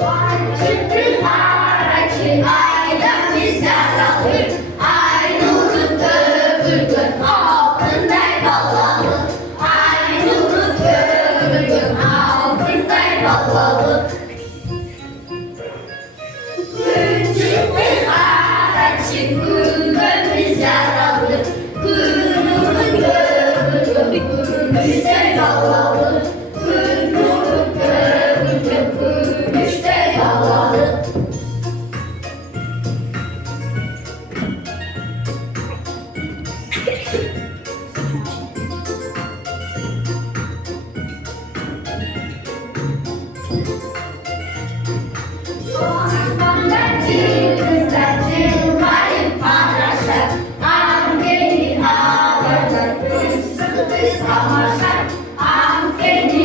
Çıktı araçı ayda biz yaralı. Ay nuru köpürgün altınday ballalı. Ay nuru köpürgün altınday ballalı. Çıktı araçı gülbemiz yaralı. Nuru köpürgün gülmüştey ballalı. Nuru köpürgün gülmüştey ballalı. I'm